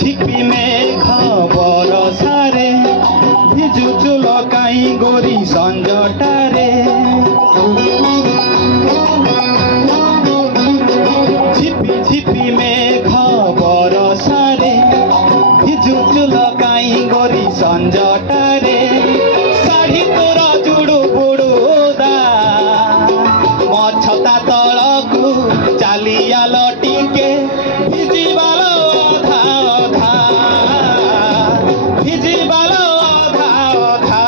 ঝিপি মেঘ বরষারে ভিজুଛୁ লকাই গোরি সঞ্জটারে ঝিপি ঝিপি মেঘ বরষারে ভিজুଛୁ লকাই গোরি সঞ্জটারে শাড়ি তোর জুড়ু বুড়ু দা মছতা তলকু চালিয়াল টিকে ভিজিবাল অধা অধা ভিজিবাল অধা অধা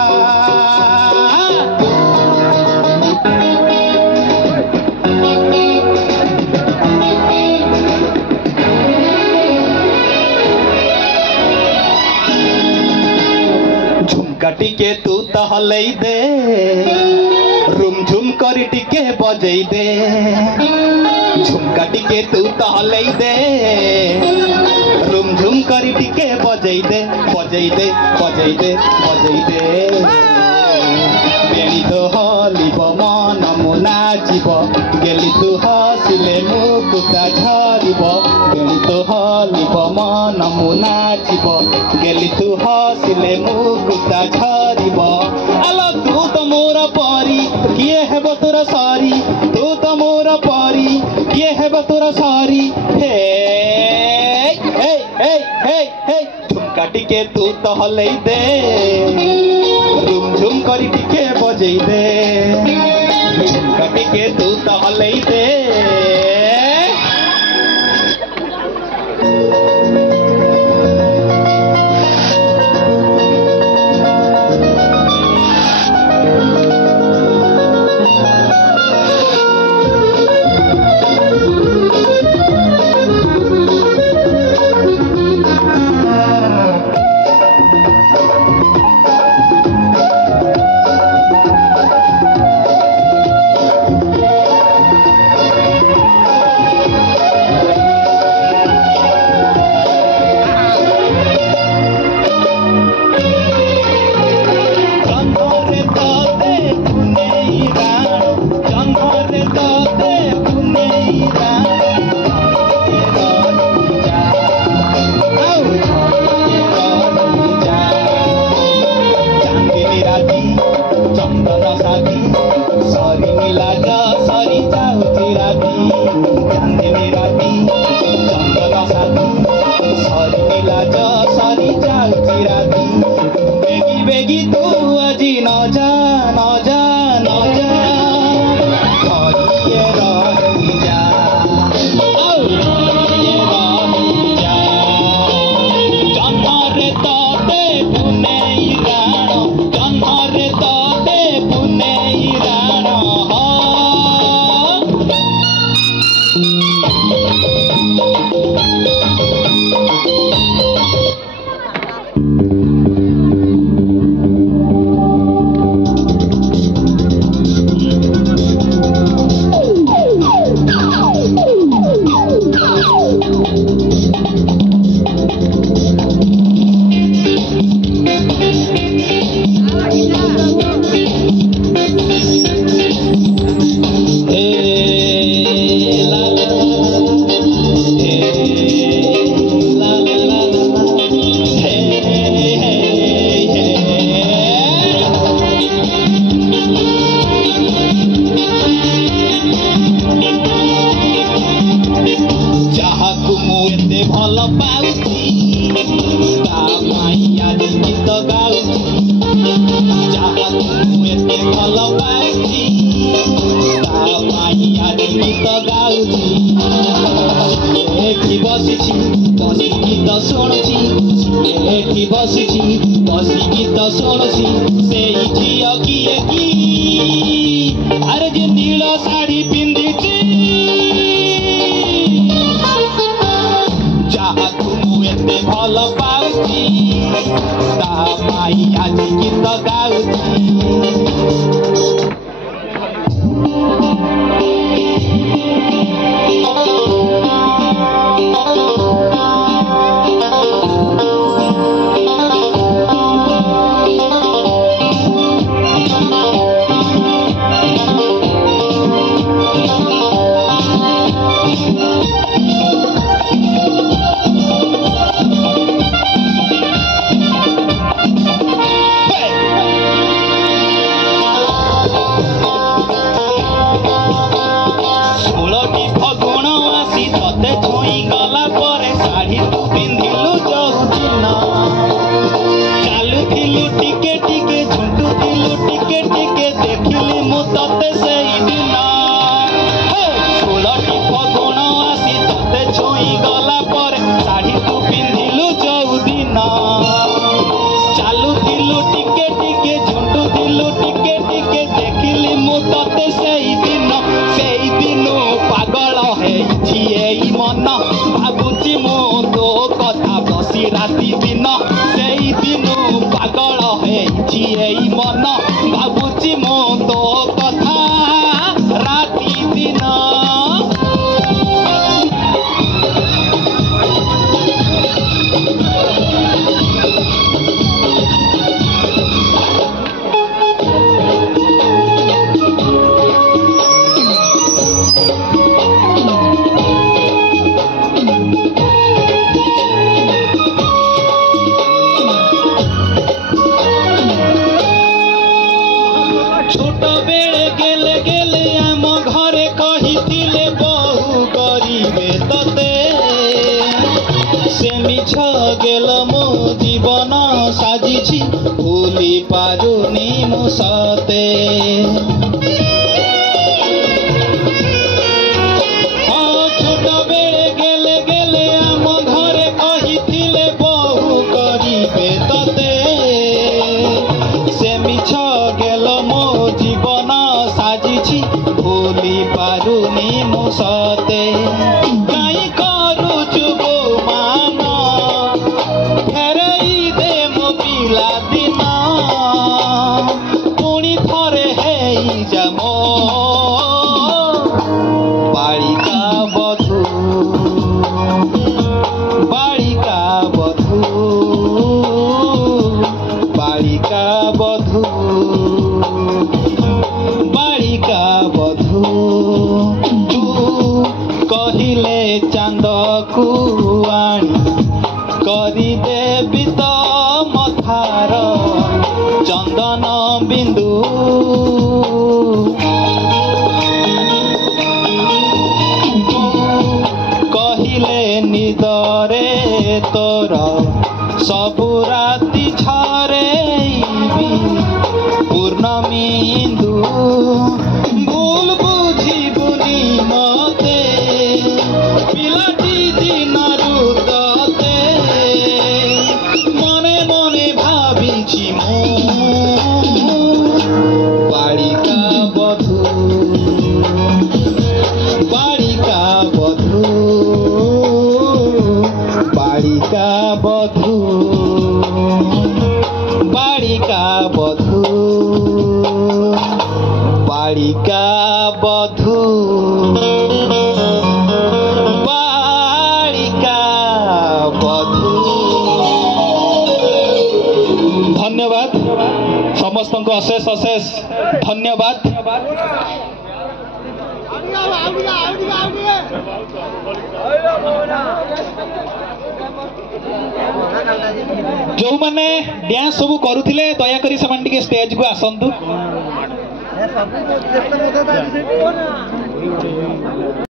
ঝুমকা টিকে তু তো হলেই দে रुमझुम करी टिके बजई दे झुमका टिके तू तो हलई दे रुमझुम करी टिके बजई दे बजई दे बजई दे बजई दे बेणी तो हलिब मन मु नाचिब गेली तू हसिले मुकुता झरिब बेणी तो हलिब मन मु नाचिब गेली तू हसिले मुकुता झरिब आलो तू तो मोर परी किए हेब तोर सारी तू तो मोर परी किए हेब तोर सारी हे हे हे हे हे झुमका टिके तू तो हलई दे रुमझुम करी टिके बजई दे झुमका टिके तू तो हलई दे तते छुई गला परे साड़ी तू पिंधिलु जोदिन चालुथिलु टिके टिके झुंटुथिलु टिके टिके देखिली मु तते सेई दिन षोलटी फगुण आसी तते छुई गला परे साड़ी तू पिंधिलु जोदिन चालुथिलु टिके टिके झुंटुथिलु टिके टिके देखिली मु तते सेई दिन पागल हेछि एई मन भाबुची मु तो कथा बसी राति दिन सेई दिन पागल हेछि एई मन भाबुची मु तो कथा राति दिन छोट बेले गेले गेले आम घरे कहिथिले बहु करिबे तते से मिछ गेल मो जीवन साजिछि भूली पारुनी मु सते छोट बेले गेले गेले आम घरे कहिथिले बहु करिबे तते से मिछ गेल मो जीवन साजिछि भूली पारुनी मु सते काई करूछु गो मान फेरई दे मो पिला दिन पुणी थरे हेई जा मो बालिका बधू बालिका बधू बालिका बधू बालिका बधू तू कहिले चांद को आनी करी देवी तो मथार चंदन बिंदु कहिले निदरे तोर सबु राति झरेबी पूर्णमी इंदु भूल बुझिबुनी मते पिलाटी दिन रुदते मने मने भाबिछि मु बालिका बधू बालिका बधू बालिका बधू बालिका बधू बालिका बधू बालिका बधू धन्यवाद समस्त को अशेष अशेष धन्यवाद जो मैंने डांस सब करुले दयाकोरी से स्टेज को आसतु।